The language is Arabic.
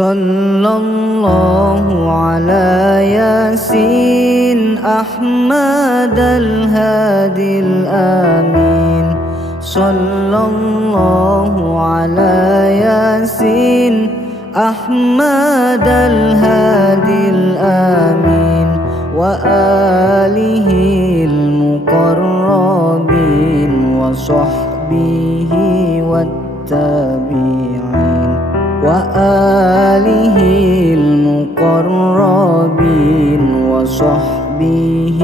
صلى الله على ياسين أحمد الهادي الآمين. صلى الله على ياسين أحمد الهادي الآمين. وآله المقربين وصحبه والتابعين. وآله آله المقربين وصحبه